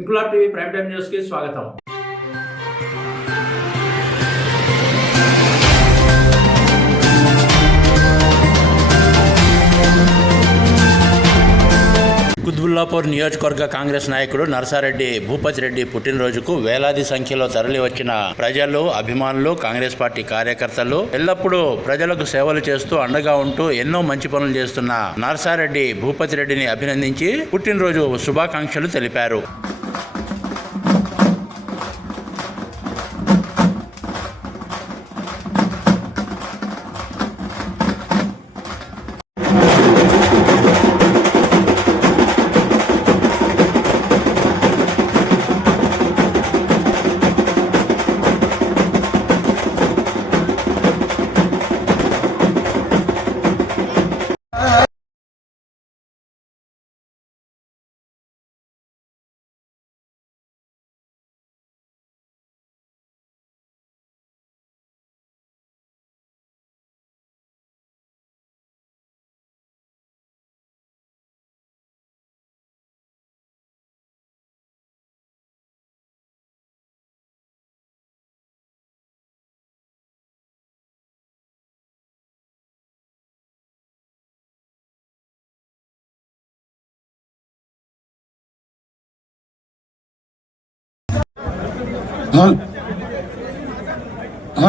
Inquilab TV prime time news కి స్వాగతం. కుత్బుల్లాపూర్ నియోజకవర్గ కాంగ్రెస్ నాయకుడు నర్సారెడ్డి భూపతి రెడ్డి పుట్టినరోజుకు వేలాది సంఖ్యలో తరలి వచ్చిన ప్రజలు, అభిమానులు, కాంగ్రెస్ పార్టీ కార్యకర్తలు ఎల్లప్పుడూ ప్రజలకు సేవలు చేస్తూ అండగా ఉంటూ ఎన్నో మంచి పనులు చేస్తున్న నర్సారెడ్డి భూపతి రెడ్డిని అభినందించి పుట్టినరోజు శుభాకాంక్షలు తెలిపారు.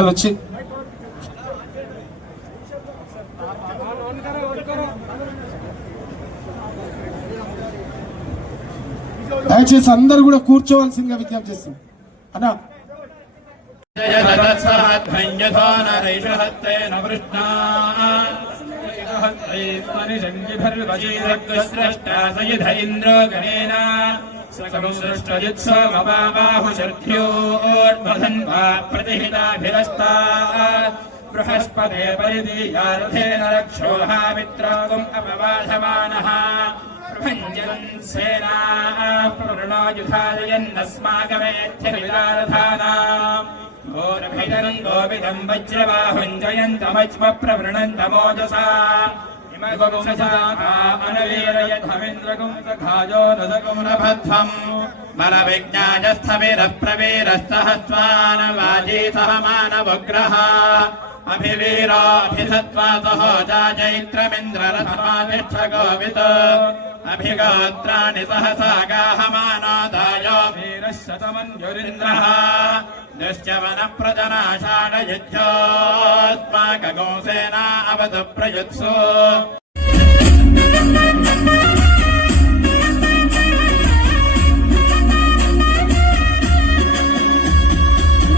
వచ్చి దయచేసి అందరూ కూడా కూర్చోవలసిందిగా విజ్ఞప్తి చేస్తాం అన్నా. బృహస్పతే పరిదీయారథేన రక్షోహామిత్రాగం అపవాధమానః ప్రభంజన్ సేనా ప్రణోయుధాయన్నస్మాకమేత్యవిదారథానాం ఘోరభిజనం గోవిదం వజ్రబాహుం జయంతమజ్మ ప్రవృణంతమోజసా మనవిజ్ఞానస్థవిరప్రవీరస్తహస్వానవాజీసహమానవగ్రహ అభివీరాభిసత్వాసహోజాజైత్రమింద్రరథమాతిష్ఠగోవిత అభిగోత్రాణి సహసా గాహమానాదాయ వీరశతమన్యురింద్రః నిశ్చవన ప్రజనాషాఢయుజ్యోస్మాకగోసేనా అవతు ప్రయుత్సు.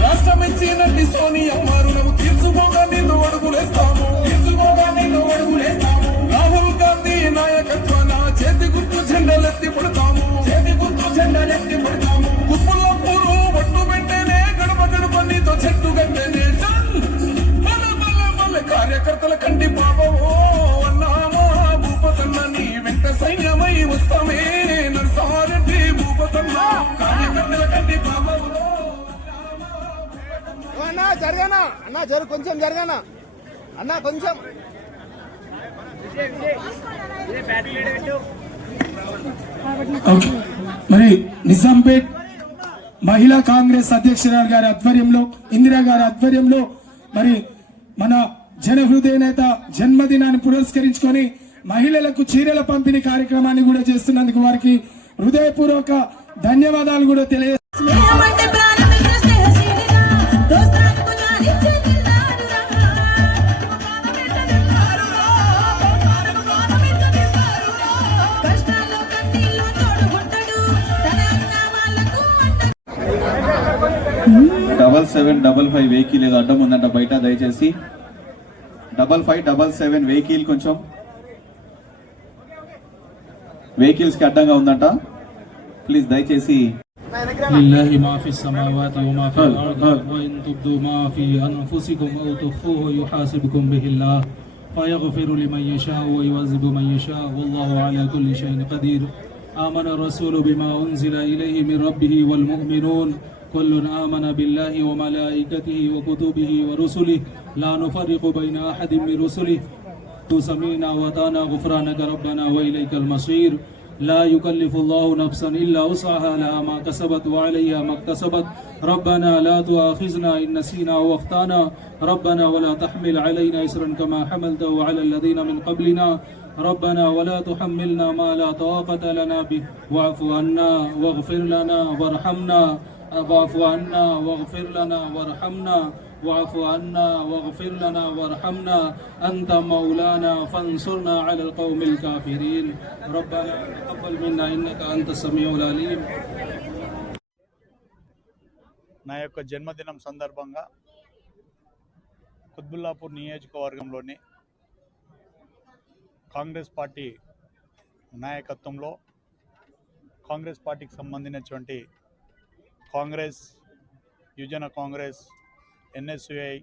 రాష్ట్రమిచ్చినట్టి సోనియమ్మ రుణము తీర్చుకోగా నిన్ను అడుగులేస్తాము, రాహుల్ గాంధీ నాయకత్వాన చేతి గుర్తు జెండలెత్తి పడతాము, కుత్బుల్లాపూరు ఒట్టు పెట్టేనే గడప గడప నీతో చెట్టు కట్టేనే మల్ల కార్యకర్తల కంటి పాపమో అన్నామా భూపతన్న నీ వెంట సైన్యమై వస్తామే నర్సారెడ్డి భూపతన్న కార్యకర్తల కంటి పాపమో. అన్నా జరగనా అన్నా కొంచెం జరగనా అన్నా కొంచెం. మరి నిజాంపేట్ మహిళా కాంగ్రెస్ అధ్యక్షురాలు గారి ఆధ్వర్యంలో, ఇందిరా గారి ఆధ్వర్యంలో మరి మన జన హృదయ నేత జన్మదినాన్ని పురస్కరించుకొని మహిళలకు చీరల పంపిణీ కార్యక్రమాన్ని కూడా చేస్తున్నందుకు వారికి హృదయపూర్వక ధన్యవాదాలు కూడా తెలియజేస్తున్నాను. డబల్ 755 వెహికల్ ఏదో అడ్డం ఉందంట బయట, దయచేసి 5577 వెహికల్ కొంచెం వెహికల్స్ కి అడ్డంగా ఉందంట, ప్లీజ్ దయచేసి. లిల్లాహి మా ఫిస్ సమావాతి వ మా ఫిల్ అర్ద్ వ ఇన్ తుబ్దు మా ఫీ అన్ఫుసికుం ఔ తుఖ్ఫూహు యుహాసిబుకుం బిహిల్లాహ్ ఫయగ్ఫిరు లిమన్ యషాఉ వ యుఅజ్జిబు మన్ యషాఉ వల్లాహు అలా కుల్లి షైఇన్ ఖదీర్. ఆమన రసూలు బిమా ఉన్జిల ఇలైహి మిన్ రబ్బిహి వల్ ముమినూన్ كل آمن بالله وملائكته وكتبه ورسله لا نفرق بين أحد من رسله سمعنا وأطعنا غفرانك ربنا وإليك المصير لا يكلف الله نفسا إلا وسعها لها ما كسبت وعليها ما اكتسبت ربنا لا تؤاخذنا إن نسينا وأخطأنا ربنا ولا تحمل علينا إسرا كما حملته على الذين من قبلنا ربنا ولا تحملنا ما لا طاقة لنا به واعف عنا واغفر لنا وارحمنا واعف عنا واغفر لنا وارحمنا واعف عنا واغفر لنا وارحمنا أنت مولانا فانصرنا على القوم الكافرين ربنا تقبل منا إنك أنت السميع العليم. నా యొక్క జన్మదినం సందర్భంగా కుత్బుల్లాపూర్ నియోజకవర్గంలోని కాంగ్రెస్ పార్టీ నాయకత్వంలో కాంగ్రెస్ పార్టీకి సంబంధించినటువంటి కాంగ్రెస్ యువజన కాంగ్రెస్ ఎన్ఎస్యుఐ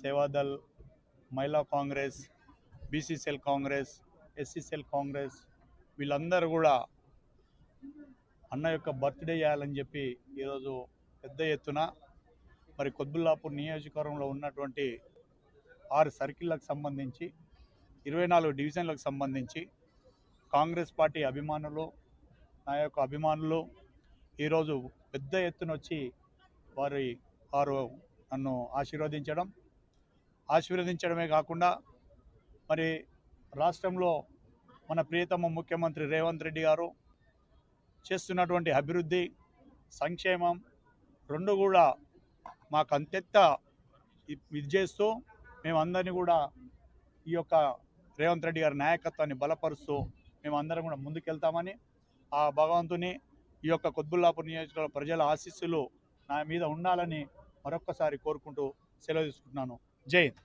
సేవాదల్ మహిళా కాంగ్రెస్ బీసీసీఎల్ కాంగ్రెస్ ఎస్సీసీఎల్ కాంగ్రెస్ వీళ్ళందరూ కూడా అన్న యొక్క బర్త్డే చేయాలని చెప్పి ఈరోజు పెద్ద ఎత్తున మరి కుత్బుల్లాపూర్ నియోజకవర్గంలో ఉన్నటువంటి 6 సర్కిళ్లకు సంబంధించి 24 డివిజన్లకు సంబంధించి కాంగ్రెస్ పార్టీ అభిమానులు నా యొక్క అభిమానులు ఈరోజు పెద్ద ఎత్తున వచ్చి వారు నన్ను ఆశీర్వదించడమే కాకుండా మరి రాష్ట్రంలో మన ప్రియతమ ముఖ్యమంత్రి రేవంత్ రెడ్డి గారు చేస్తున్నటువంటి అభివృద్ధి సంక్షేమం రెండు కూడా మాకు అంతెత్త ఇది చేస్తూ మేమందరినీ కూడా ఈ యొక్క రేవంత్ రెడ్డి గారి నాయకత్వాన్ని బలపరుస్తూ మేమందరం కూడా ముందుకెళ్తామని ఆ భగవంతుని ఈ యొక్క కుత్బుల్లాపూర్ నియోజకవర్గ ప్రజల ఆశీస్సులు నా మీద ఉండాలని మరొక్కసారి కోరుకుంటూ సెలవు తీసుకుంటున్నాను. జై హింద్.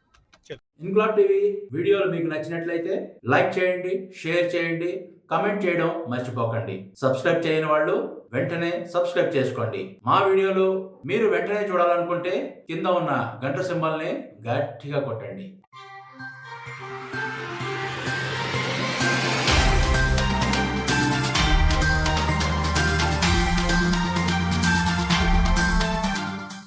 ఇన్క్లాబ్ టీవీ వీడియోలు మీకు నచ్చినట్లయితే లైక్ చేయండి, షేర్ చేయండి, కమెంట్ చేయడం మర్చిపోకండి. సబ్స్క్రైబ్ చేయని వాళ్ళు వెంటనే సబ్స్క్రైబ్ చేసుకోండి. మా వీడియోలు మీరు వెంటనే చూడాలనుకుంటే కింద ఉన్న గంట సింబల్ని గట్టిగా కొట్టండి.